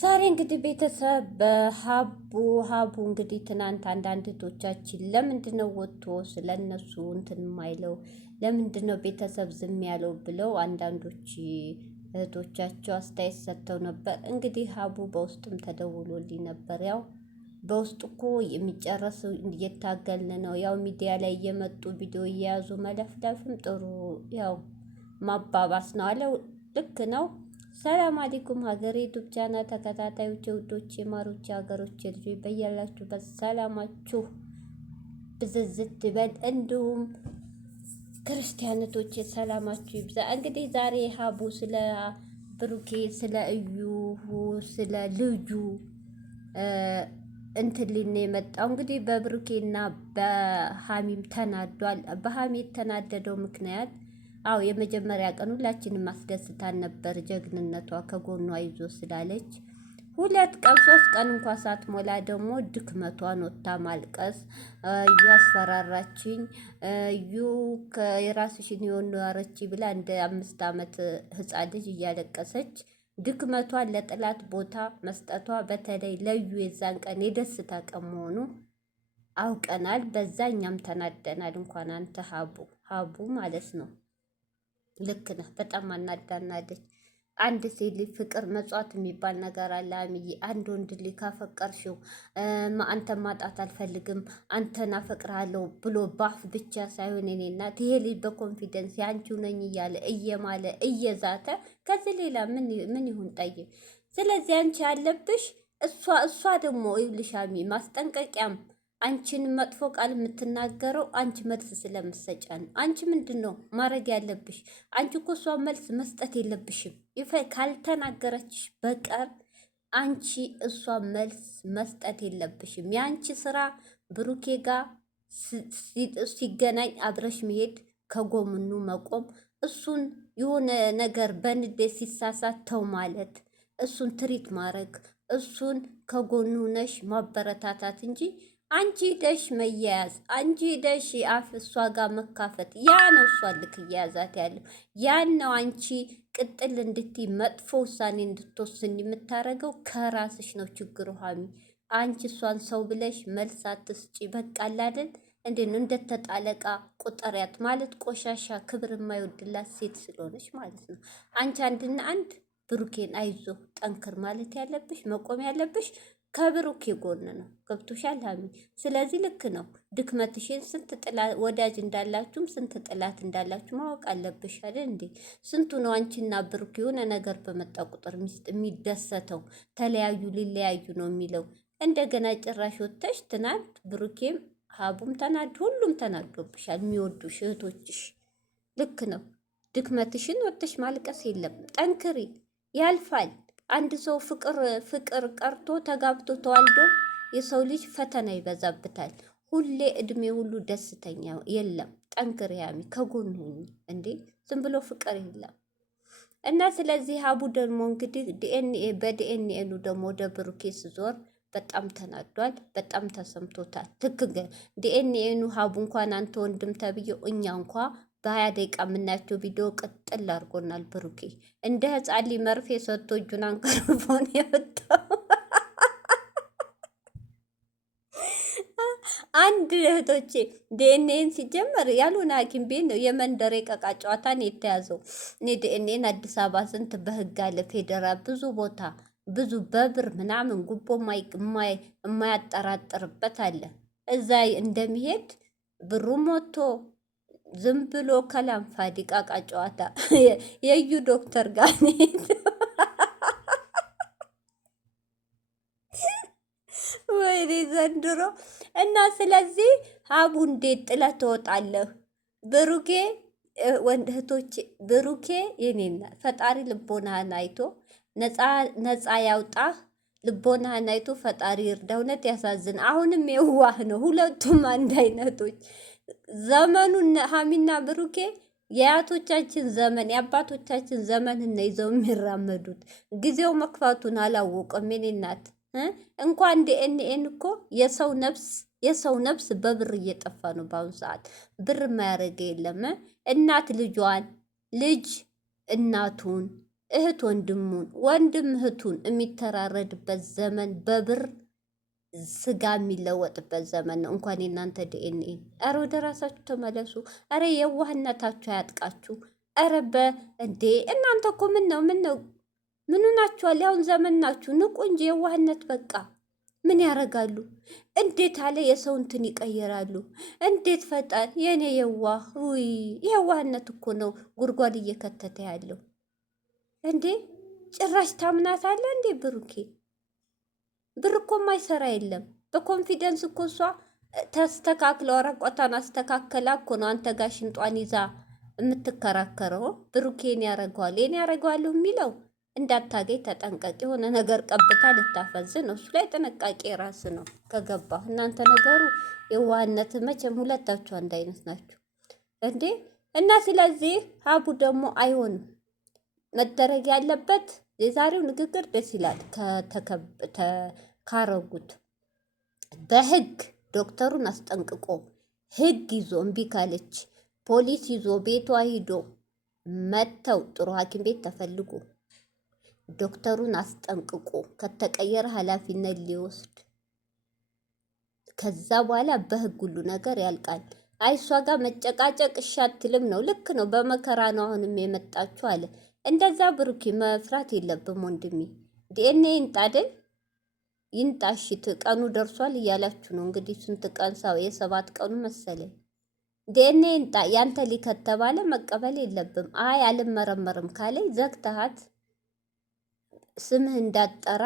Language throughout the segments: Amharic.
ዛሬ እንግዲህ ቤተሰብ በሀቡ እንግዲህ ትናንት አንዳንድ እህቶቻችን ለምንድን ነው ወጥቶ ስለነሱ እንትን የማይለው ለምንድን ነው ቤተሰብ ዝም ያለው ብለው አንዳንዶች እህቶቻቸው አስተያየት ሰጥተው ነበር። እንግዲህ ሀቡ በውስጥም ተደውሎልኝ ነበር። ያው በውስጥ እኮ የሚጨረስ እየታገልን ነው። ያው ሚዲያ ላይ እየመጡ ቪዲዮ እየያዙ መለፍለፍም ጥሩ ያው ማባባስ ነው አለው። ልክ ነው። ሰላም አለይኩም ሀገሬ ዩቱብ ቻናል ተከታታዮች ውዶች የማሮች ሀገሮች ልጆች በያላችሁበት ሰላማችሁ ብዝዝት ይበል። እንዲሁም ክርስቲያኖቶች ሰላማችሁ ይብዛ። እንግዲህ ዛሬ ሀቡ ስለ ብሩኬ ስለ እዩ ስለ ልጁ እንትን ሊነ የመጣው እንግዲህ በብሩኬና በሀሚም ተናዷል። በሀሚ የተናደደው ምክንያት አዎ የመጀመሪያ ቀን ሁላችንም ማስደስታን ነበር። ጀግንነቷ ከጎኗ ይዞ ስላለች 2 ቀን 3 ቀን እንኳ ሳትሞላ ደግሞ ድክመቷን ወጥታ ማልቀስ እዩ አስፈራራችኝ እዩ የራስሽን የወንዋረች ብላ እንደ 5 ዓመት ህፃን ልጅ እያለቀሰች ድክመቷን ለጥላት ቦታ መስጠቷ በተለይ ለዩ የዛን ቀን የደስታ ቀን መሆኑ አውቀናል። በዛኛም ተናደናል። እንኳን አንተ ሀቡ ማለት ነው። ልክ ነህ። በጣም አናዳናለች። አንድ ሴት ልጅ ፍቅር መጽዋት የሚባል ነገር አለ። አሚዬ አንድ ወንድ ልጅ ካፈቀርሽው አንተን ማጣት አልፈልግም አንተን አፈቅርሃለሁ ብሎ ባፍ ብቻ ሳይሆን እኔ እናት ይሄ ልጅ በኮንፊደንስ ያንቺው ነኝ እያለ እየማለ እየዛተ ከዚህ ሌላ ምን ይሁን ጠይቅ። ስለዚህ አንቺ ያለብሽ እሷ ደግሞ ይኸውልሽ አሚ ማስጠንቀቂያም አንቺን መጥፎ ቃል የምትናገረው አንቺ መልስ ስለምትሰጫ ነው። አንቺ ምንድን ነው ማድረግ ያለብሽ? አንቺ እኮ እሷ መልስ መስጠት የለብሽም። ካልተናገረችሽ በቀር አንቺ እሷ መልስ መስጠት የለብሽም። የአንቺ ስራ ብሩኬ ጋር ሲገናኝ አብረሽ መሄድ፣ ከጎምኑ መቆም፣ እሱን የሆነ ነገር በንዴት ሲሳሳት ተው ማለት፣ እሱን ትሪት ማድረግ፣ እሱን ከጎኑ ነሽ ማበረታታት እንጂ አንቺ ደሽ መያያዝ አንቺ ደሽ አፍ እሷ ጋር መካፈት ያ ነው እሷ ልክ እያያዛት ያለው ያን ነው። አንቺ ቅጥል እንድትይ መጥፎ ውሳኔ እንድትወስን የምታደርገው ከራስሽ ነው ችግሩ። ሀሚ አንቺ እሷን ሰው ብለሽ መልስ አትስጪ። በቃ አይደል እንዴ ነው እንደተጣለቃ ቁጠሪያት ማለት ቆሻሻ ክብር የማይወድላት ሴት ስለሆነች ማለት ነው። አንቺ አንድና አንድ ብሩኬን አይዞ ጠንክር ማለት ያለብሽ መቆም ያለብሽ ከብሩኬ ጎን ነው። ገብቶሻል ሀሚ? ስለዚህ ልክ ነው። ድክመትሽን ስንት ጥላት ወዳጅ እንዳላችሁም ስንት ጥላት እንዳላችሁ ማወቅ አለብሽ አይደል እንዴ? ስንቱ ነው አንቺና ብሩኬ የሆነ ነገር በመጣ ቁጥር የሚደሰተው ተለያዩ ሊለያዩ ነው የሚለው። እንደገና ጭራሽ ወጥተሽ ትናንት ብሩኬም ሀቡም ሁሉም ተናዶብሻል። የሚወዱሽ እህቶችሽ ልክ ነው። ድክመትሽን ወጥተሽ ማልቀስ የለም። ጠንክሪ፣ ያልፋል። አንድ ሰው ፍቅር ቀርቶ ተጋብቶ ተዋልዶ የሰው ልጅ ፈተና ይበዛበታል። ሁሌ እድሜ ሁሉ ደስተኛ የለም። ጠንክር ያሚ ከጎን ሁኚ እንዴ! ዝም ብሎ ፍቅር የለም። እና ስለዚህ ሀቡ ደግሞ እንግዲህ በዲኤንኤኑ ደግሞ ወደ ብሩኬ ስዞር በጣም ተናዷል። በጣም ተሰምቶታል። ልክ ዲኤንኤኑ ሀቡ እንኳን አንተ ወንድም ተብዬው እኛ እንኳ በ20 ደቂቃ የምናያቸው ቪዲዮ ቅጥል አድርጎናል። ብሩኬ እንደ ህፃን መርፌ ሰጥቶ እጁን አንቀርፎን የወጣው አንድ እህቶቼ ዲኤንኤን ሲጀመር ያልሆነ ሐኪም ቤት ነው የመንደር የቀቃ ጨዋታ ነው የተያዘው። እኔ ዲኤንኤን አዲስ አበባ ስንት በህግ አለ ፌዴራል ብዙ ቦታ ብዙ በብር ምናምን ጉቦ የማያጠራጥርበት አለ። እዛ እንደሚሄድ ብሩ ሞቶ ዝም ብሎ ከላም ቃቃ ጨዋታ የዩ ዶክተር ጋር ወይኔ ዘንድሮ። እና ስለዚህ ሀቡ እንዴት ጥለህ ትወጣለህ? ብሩኬ ወንድ እህቶች ብሩኬ የኔና ፈጣሪ ልቦናህን አይቶ ነፃ ያውጣህ። ልቦናህን አይቶ ፈጣሪ ይርዳ። እውነት ያሳዝን። አሁንም የዋህ ነው። ሁለቱም አንድ አይነቶች ዘመኑን ሀሚና ብሩኬ የአያቶቻችን ዘመን የአባቶቻችን ዘመን እና ይዘው የሚራመዱት ጊዜው መክፋቱን አላወቀም። የኔ እናት እንኳን ዲኤንኤን እኮ የሰው ነፍስ በብር እየጠፋ ነው በአሁኑ ሰዓት። ብር የማያደርገ የለም። እናት ልጇን ልጅ እናቱን እህት ወንድሙን ወንድም እህቱን የሚተራረድበት ዘመን በብር ስጋ የሚለወጥበት ዘመን ነው። እንኳን የእናንተ ዲኤንኤ። ኧረ ወደ ራሳችሁ ተመለሱ። ኧረ የዋህነታችሁ አያጥቃችሁ። ኧረ እንዴ እናንተ እኮ ምን ነው ምኑ ናችኋል? ያሁን ዘመን ናችሁ። ንቁ እንጂ የዋህነት በቃ ምን ያደርጋሉ? እንዴት አለ የሰው እንትን ይቀይራሉ? እንዴት ፈጣን የኔ የዋህ ውይ! የዋህነት እኮ ነው ጉድጓድ እየከተተ ያለው እንዴ። ጭራሽ ታምናት አለ እንዴ ብሩኬ? ብር እኮ ማይሰራ የለም። በኮንፊደንስ እኮ እሷ ተስተካክለው ወረቀቷን አስተካከላ እኮ ነው አንተ ጋር ሽንጧን ይዛ የምትከራከረው። ብሩኬን ያረገዋል የኔ ያረገዋለሁ የሚለው እንዳታገኝ ተጠንቀቅ። የሆነ ነገር ቀብታ ልታፈዝ ነው። እሱ ላይ ጥንቃቄ ራስ ነው ከገባ። እናንተ ነገሩ የዋህነት መቼም ሁለታችሁ አንድ አይነት ናችሁ እንዴ። እና ስለዚህ ሀቡ ደግሞ አይሆንም መደረግ ያለበት የዛሬው ንግግር ደስ ይላል። ካረጉት በህግ ዶክተሩን አስጠንቅቆ ህግ ይዞ እምቢ ካለች ፖሊስ ይዞ ቤቷ ሂዶ መተው ጥሩ ሐኪም ቤት ተፈልጎ ዶክተሩን አስጠንቅቆ ከተቀየረ ኃላፊነት ሊወስድ ከዛ በኋላ በህግ ሁሉ ነገር ያልቃል። አይ እሷ ጋር መጨቃጨቅ እሺ አትልም ነው። ልክ ነው። በመከራ ነው አሁንም የመጣችሁ አለ። እንደዛ ብሩኬ መፍራት የለብም ወንድሜ። ዲኤንኤ ይምጣ አይደል? ይምጣ። እሺ ቀኑ ደርሷል እያላችሁ ነው እንግዲህ። ስንት ቀን ሰው የ7 ቀኑ መሰለኝ። ዲኤንኤ ይምጣ። ያንተ ሊከተባለ መቀበል የለብም። አይ አልመረመርም ካለኝ ዘግተሃት ስምህ እንዳጠራ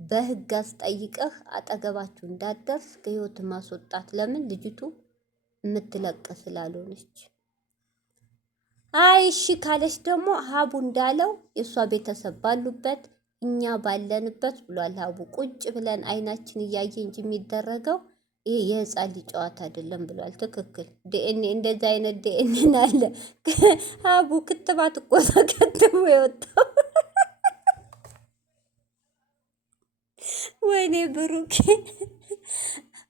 በህግ አስጠይቀህ አጠገባችሁ እንዳደርስ ከህይወት ማስወጣት። ለምን ልጅቱ የምትለቅ ስላልሆነች። አይ እሺ ካለች ደግሞ ሀቡ እንዳለው የእሷ ቤተሰብ ባሉበት እኛ ባለንበት ብሏል ሀቡ። ቁጭ ብለን አይናችን እያየ እንጂ የሚደረገው ይሄ የህፃን ልጅ ጨዋታ አይደለም ብሏል። ትክክል። ዲኤንኤ እንደዚህ አይነት ዲኤንኤ አለ። ሀቡ ክትባት እኮ ተከትቦ የወጣው ወይኔ ብሩኬ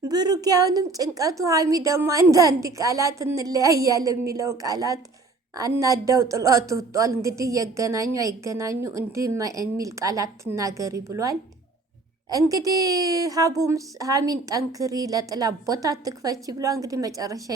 ብሩኬ አሁንም ጭንቀቱ። ሀሚ ደግሞ አንዳንድ ቃላት እንለያያል የሚለው ቃላት አናዳው ጥሏት ወጧል። እንግዲህ የገናኙ አይገናኙ እንዲህ የሚል ቃላት ትናገሪ ብሏል። እንግዲህ ሀሚን ጠንክሪ፣ ለጥላ ቦታ ትክፈች ብሏል። እንግዲህ መጨረሻ